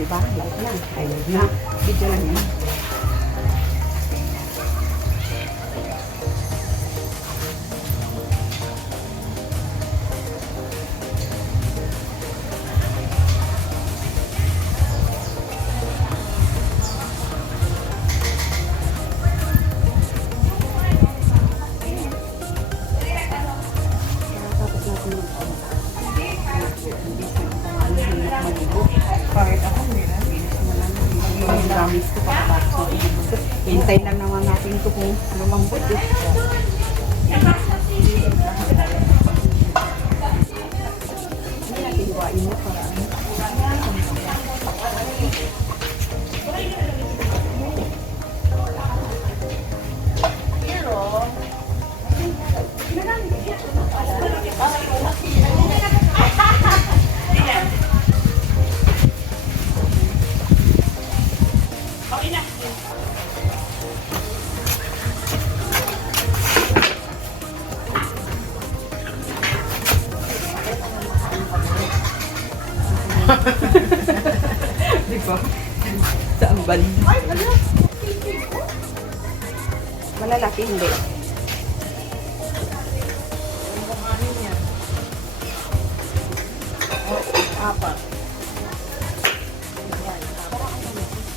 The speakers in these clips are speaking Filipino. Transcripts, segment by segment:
diba? Live lang. Ay, live na. Video lang yan. Bakit ako nila? Yung gamis ko para hintay lang naman natin ito kung lumambot eh. Hindi natin gawain mo para ano. Di ba? Sa ambal. Ay, ano? Malalaki hindi. Apat.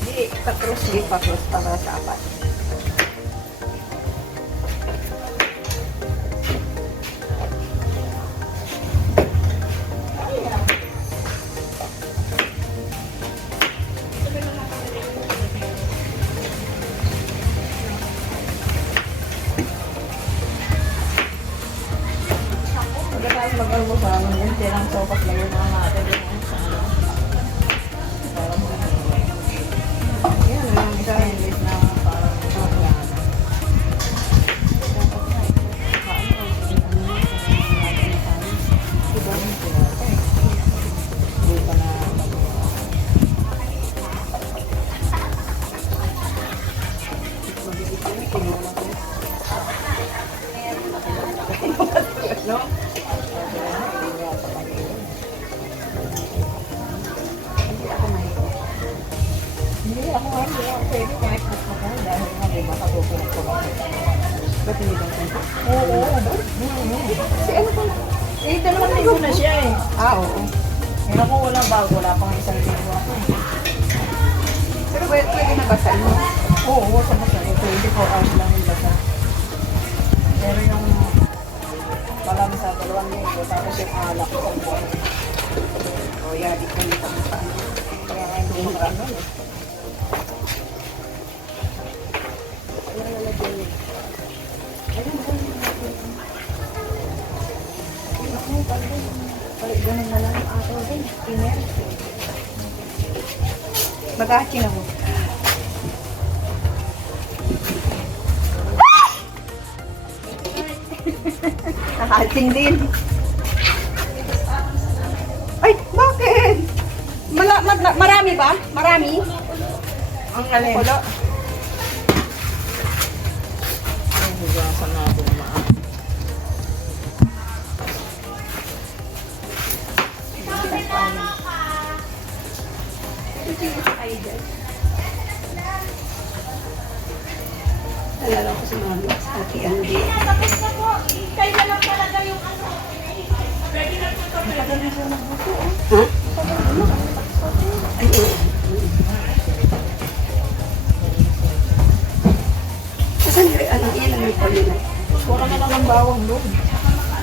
Hindi, patros. Hindi, patros para sa apat. Pagkatapos mag-almusal, yung tirang sopas lang yung mga natin. Yan lang isa English na parang No? hindi ako nga, hindi ako pwede kahit gusto ko dahil nga diba katutulog ko lang. Ba't hindi ba ito? Oo. Si ano pa? Eh, 2,000 na siya eh. Ah, oo. Ngayon ako walang bago, wala pang 1,000 ako eh. Pero pwede na basan mo. Oo, sa masaya. 24 hours lang yung bata. Pero yung palang sa 2,000, tapos yung alak ko sa buwan. O, yari ko nito mo sa ano. Kaya nga hindi mo marano eh. Ano lalagyan niya? Ayun, ayun. Ako, parang ganun na lang yung ato din. Tiner. Mag-akin ako. Nakahalting din. Ay, bakit? Marami ba? Marami? Ang alin? Wala. Ang hugasan natin maan. Nalala ko si Mami. Ate Andy. Tapos na po, kayo na lang talaga yung ano. Ready na po ito. Matagal na siya nagbuto, oh. Ha? Ay, oo. Saan ano, ilan ang pali na? Pura na lang ang bawang doon.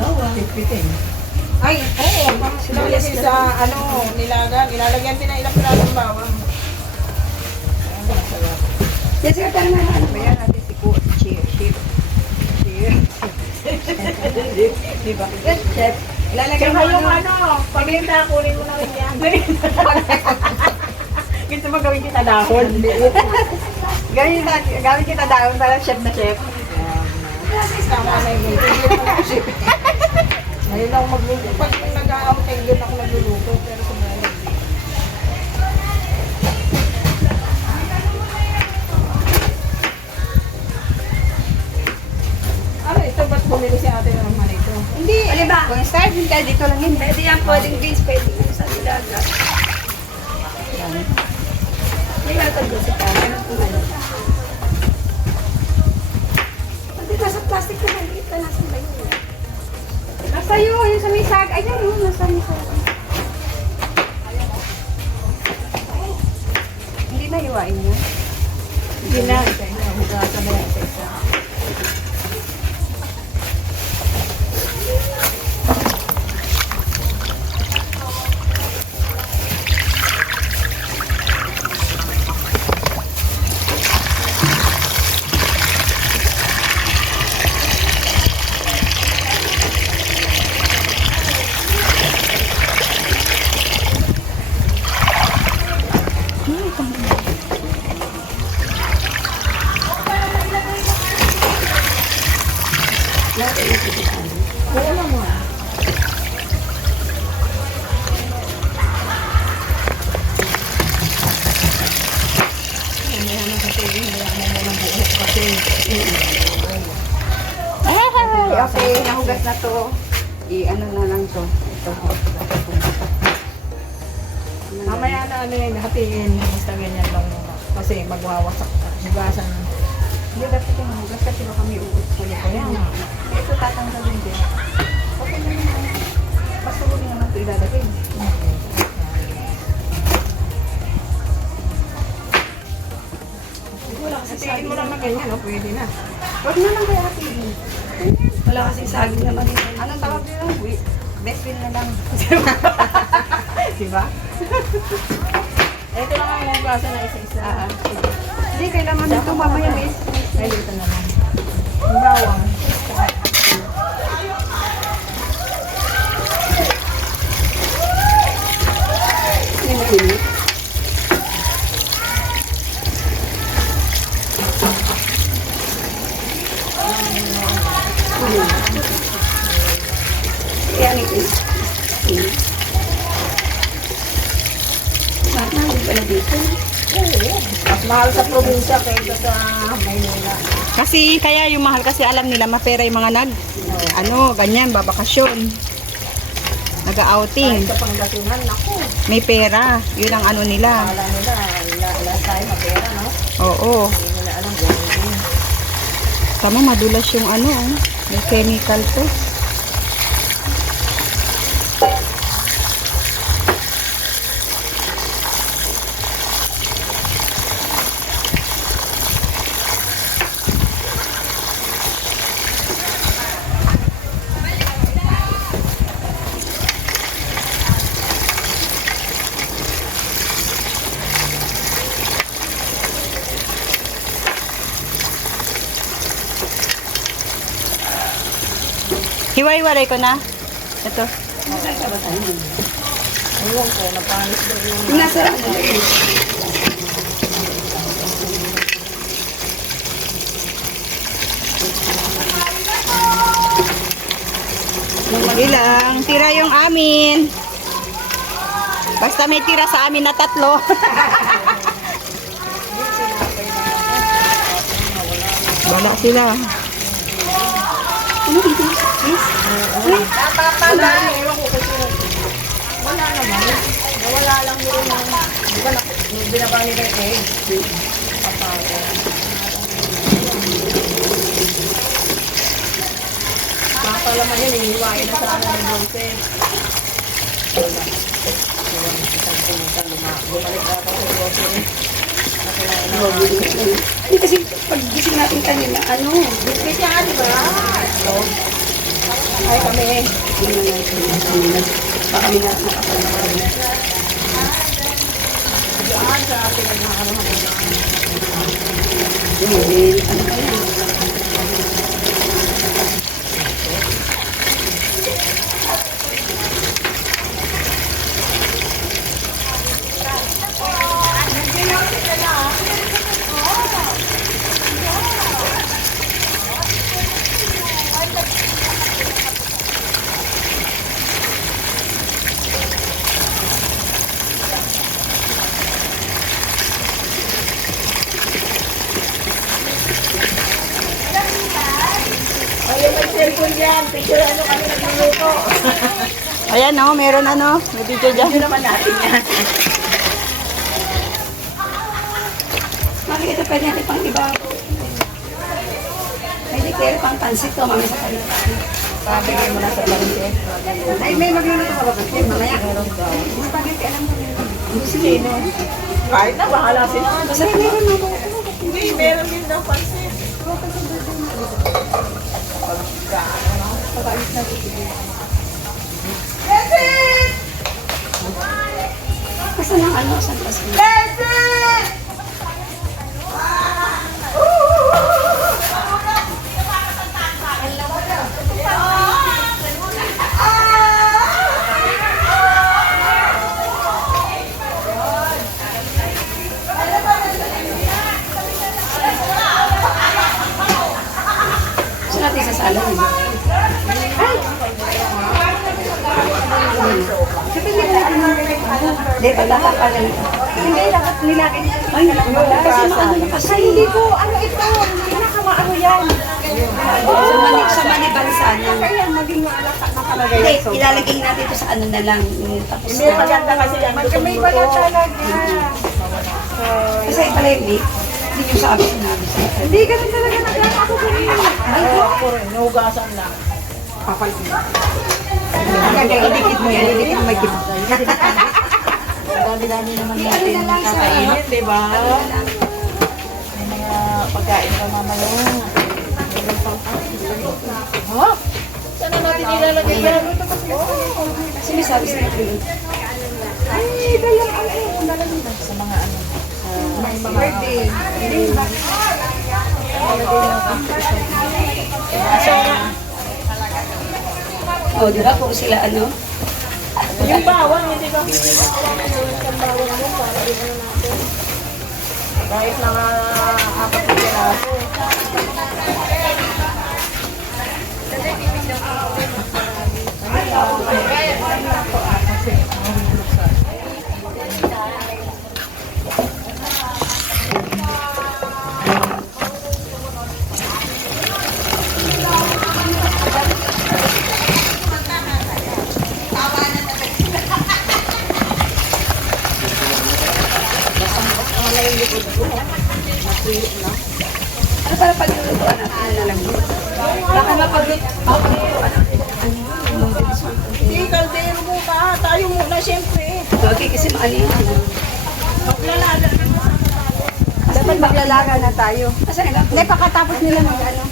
Bawang? Pipitin. Ay, oo. Sinulog sa ano, nilagan. Ilalagyan din ng ilang pirasong bawang. Ayan, masaya. Yes, sir, tara na. Ano ba yan? Natin si Kuya. Cheer. Di ba? Yes, chef. Ilalagay Saka mo yung ano, paglinda, kunin mo na rin yan. Gusto mo gawin kita dahon? Gawin kita dahon para chef na chef. Tama na yung luto. Ngayon ako magluluto. Pag nag-outing din ako nagluluto. Pero sa mga ano ito? Ba't bumili si ate ng naman ito? Hindi. Ano ba? Kung start, hindi dito lang yun. Pwede yan, pwedeng beans, pwede yung sa nilaga. Yan. kami. May latag doon sa kanya. Ano po ano? Pati nasa plastic na maliit na nasa ba yun? Nasa iyo, yung sa may sag. Ayan, yun, nasa may sag. Hindi na iwain niya. Hindi na, isa-isa. Hugasan na yan, isa-isa. Ay, okay, nahugas na to. I-ano na lang to. Ito. Mamaya na ano yun, hatiin. Basta ganyan lang muna. Kasi magwawasak ka. Hugasan na. Hindi, dapat yung nahugas kasi baka may uot ko yan. Kaya nga. Ito tatanggalin din. Okay lang naman. Basta huli naman ito ilalagay. Hatiin mo lang na ganyan, no? Pwede na. Huwag na lang kaya hatiin. Wala kasing saging naman dito. Anong tawag nila? Best friend na lang. Diba? Ito lang ang hugasan na isa-isa. Hindi, kailangan nito mamaya miss. Ay, dito na lang. Yung bawang. Kaya ni Chris. Mahal pala dito. Mas mahal sa probinsya kaysa sa Maynila. Kasi kaya yung mahal kasi alam nila mapera yung mga ano, ganyan, babakasyon. Nag-outing. Sa Pangasinan, naku. May pera. Yun ang ano nila. Akala nila, last time mapera, no? Oo. Hindi nila alam gawin. Tama, madulas yung ano, oh. May chemical to. Hiwa-hiwalay ko na. Ito. Ewan ko, napanis daw yung... Yung nasa ano yun. Ilang. Tira yung amin. Basta may tira sa amin na 3. Wala sila. Ano dito? Yes. Wala, ewan ko kasi... Wala naman. Nawala lang yun ng... Di ba, nung binaba nila yung egg? Makakalaman yun, iniwain na sana ng Dulce. Wala. Ewan, isang pumunta, bumalik na ako sa grocery. Kasi na, Hindi kasi pag gising natin kanina, ano? biscuit yan, di ba? So, ay kami. Baka may nakapagpapalit. Diyan sa ating ano Ano pa yan? Ayun, may cellphone dyan. Picture ano kami nagluluto. Ayan, oh, meron ano. May video dyan. Yun naman natin yan. pwede natin pang iba. Pwede kaya pang pansit ko, mami sa kanila. Pabigay mo na sa barangay. Ay, may magluluto ka ba kasi? Mamaya. Meron daw. Spaghetti, alam mo yun. Sino? Kahit na, bahala sila. Basta meron ako. Hindi, meron din daw pansit. Basta ng ano, San Pascual. Gusto natin sa salon. Hindi, wala ka pala na. Hindi, dapat nilagay nila. Ay, kasi maano na kasi. Hindi ko, ano ito? Pinakamaano yan. Sa Manibal sana. Kaya maging maalaka na talaga Hindi, yan. So, ilalagay natin ito sa ano na lang. Tapos Hindi, maganda kasi yan. may pala talaga. Kasi pala yung beef. Hindi yung sabi sinabi sa akin. Hindi, ganun talaga naglalako ko rin. Oo, ako rin. Nuhugasan lang. Papalpin. Idikit mo yan, idikit mo may kip. Dami-dami naman natin kakainin, di ba? May mga pagkain pa mamaya. Ha? Saan na natin ilalagay yan? Kasi may sabi sa akin. Ay, kaya ano, Sa mga ano. birthday. Oh, di ba? Kung sila ano. Yung bawang, hindi ba? Hindi ba? Yung bawang mo para din ano natin. Kahit mga 4 na piraso. Ano para paglulutuan natin na lang yun? Baka mapaglutuan natin. Hindi, kaldero mo ka. Tayo muna, syempre. Okay, kasi maali yun. Maglalala na mo sa tayo. Dapat maglalaga na tayo. Asa nila? Hindi, pakatapos nila mag-ano.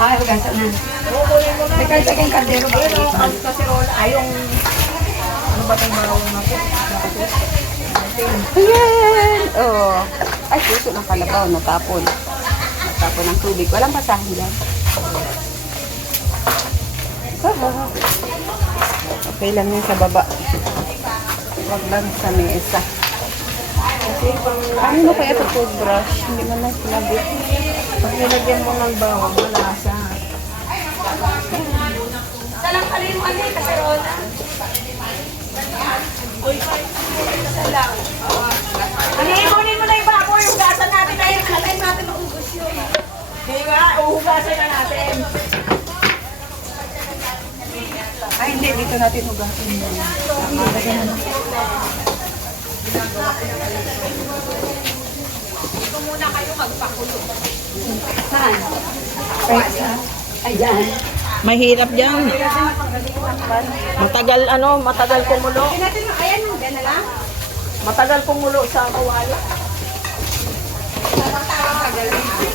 Ah, hugasan na. Kukunin mo na. May kahit kayong kaldero ba? Ayun, ang kasirola. Ay, yung... Ano ba itong bawang natin? Ayan! Oh. Ay, puso ng kalabaw, natapon. Natapon ng tubig. Walang basahin yan. Okay lang yan sa baba. Huwag lang sa mesa. Ano mo kaya ito toothbrush? Hindi mo na sinabi. Pag nilagyan mo ng bawang, malasa. Salang kalimuan niya yung kaserola. Iipunin mo na yung baboy, hugasan natin na yung alay natin maubos yun. Di ba? Uhugasan na natin. Ay, hindi. Dito natin hugasin yun. Saan? Ayan. Mahirap yan. Matagal matagal kumulo. Ayan, yan na lang. Matagal kumulo sa kawali. Tagal.